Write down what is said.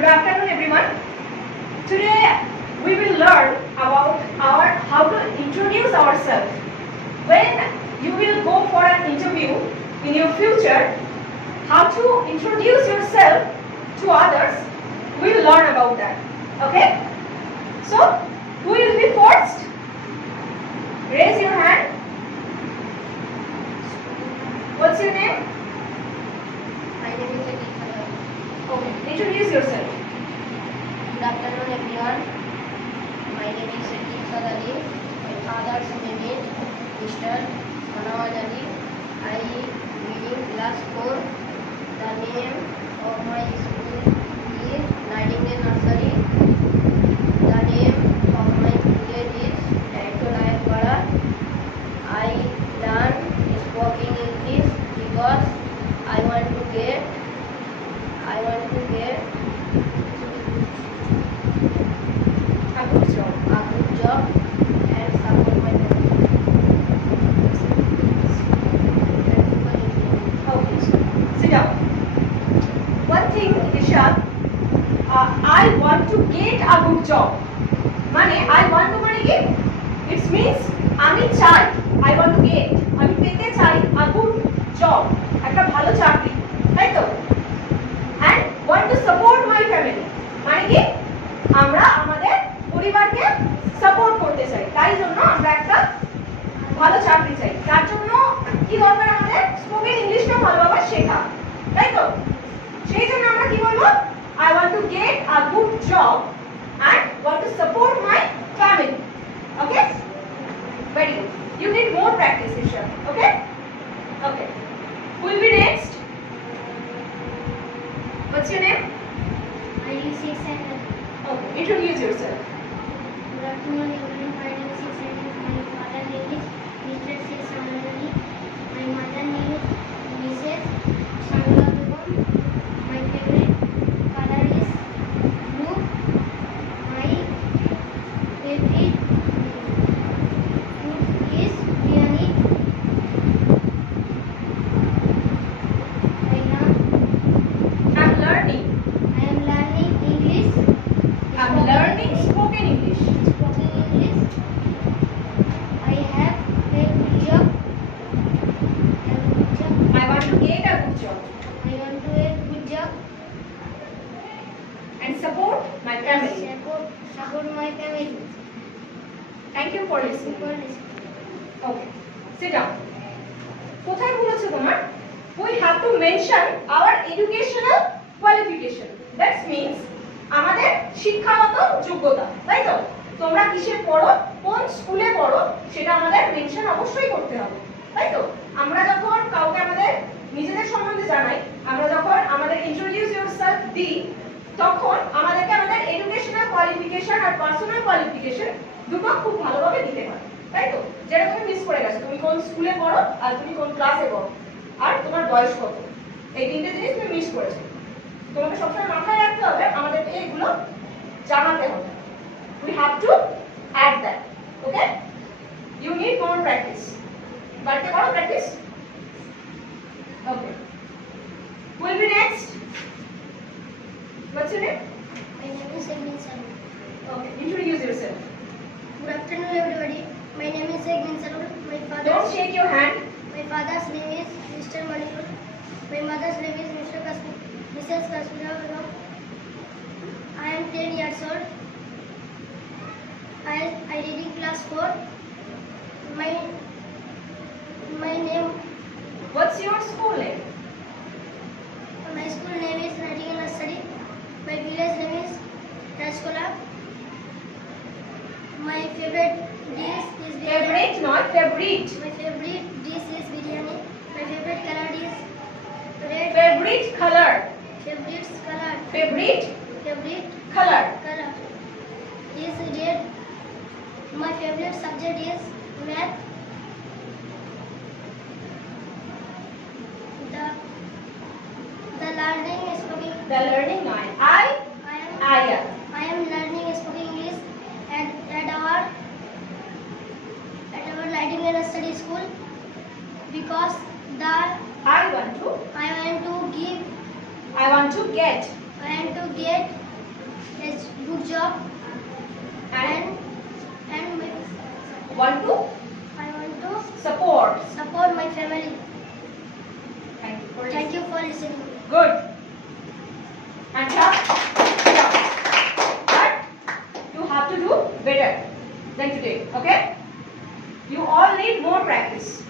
Good afternoon, everyone. Today we will learn about how to introduce ourselves. When you will go for an interview in your future, how to introduce yourself to others, we will learn about that. Okay? So, who will be first? Raise your hand. What's your name? My name is Nightingale. Okay, introduce yourself. Good afternoon, everyone. My name is Nightingale. My father's name is Mr. Manawaz Ali. I am reading class 4. The name of my school is Nightingale Nursery. The name of my village is Nightingale. I learn spoken English because I want to get A good job. a good job and support my family. Okay, sit down. One thing, Isha, I want to get a good job. মানে I want to মানে কি? It means আমি চাই, I want to get, আমি পেতে চাই a good job, একটা ভালো চাকরি, তাই তো? And want to support my family. মানে কি? আমরা আমাদের পরিবারকে সাপোর্ট করতে চাই, তাই জন্য আমরা একটা ভালো চাকরি চাই। তার জন্য কি দরকার আমাদের? স্পোকেন ইংলিশটা ভালোভাবে শেখা, তাই তো? সেই জন্য আমরা কি বলবো? I want to get a good job and want to support my family. Okay? Very good. You need more practice, Isha. Okay? Okay. Who will be next? What's your name? My name is Nightingale. Okay. Introduce yourself. Good afternoon, everyone. My name is Nightingale. My father name is Mr. Sheikh Samanali. My mother name is Mrs. Shangla Begum. My favorite color is blue. My favorite food is biryani. I'm learning. I am learning English. I'm learning spoken English. Spoken English. I have a good job. I want to get a good job I want to have a good job. and support my family. Support my family. Thank you for listening. Super listen. Okay. Sit down. কোথায় বলেছে তোমার? We have to mention our educational qualification. That means আমাদের শিক্ষাগত যোগ্যতা, তাই তো? তোমরা কিসে পড়ো, কোন স্কুলে পড়ো, সেটা আমাদের মেনশন অবশ্যই করতে হবে, তাই তো? আমরা যখন কাউকে আমাদের নিজেদের সম্বন্ধে জানাই, আমরা যখন আমাদের ইন্ট্রোডিউস ইয়োরসেলফ দিই, তখন আমাদেরকে আমাদের এডুকেশনাল কোয়ালিফিকেশন আর পার্সোনাল কোয়ালিফিকেশন দুটো খুব ভালোভাবে দিতে হয়, তাই তো? যেটা তুমি মিস করে গেছো, তুমি কোন স্কুলে পড়ো আর তুমি কোন ক্লাসে পড়ো আর তোমার বয়স কত, এই তিনটে জিনিস তুমি মিস করেছো। তোমাকে সবসময় মাথায় রাখতে হবে, আমাদেরকে এগুলো জানাতে হবে। We have to add that. Okay? You need more practice. বাড়িতে করো practice? Okay. Who will be next? What's your name? My name is Egmin Sarul. Okay. Introduce yourself. Good afternoon, everybody. My name is Egmin Sarul. Don't shake your hand. My father's name is Mr. Manipur. My mother's name is Mrs. Kasmira Rao. I am 10 years old. I read in class 4. My name, What's your school name? my school name is Nightingale Nursery. My village name is Rajkola. My favorite dish is biryani. Favorite, not favorite. My favorite dish is biryani. My favorite color is red. Favorite color. Favorite color. Favorite Favorite color. color is red. My favorite subject is math. The learning is spoken. The learning line. I am. I am learning spoken English at our Nightingale Study School because I want to I want to give I want to get I want to get Yes, good job. And And want to I want to support. support my family. Thank you for Thank you for listening. Good. And here, but you have to do better than today. Okay? You all need more practice.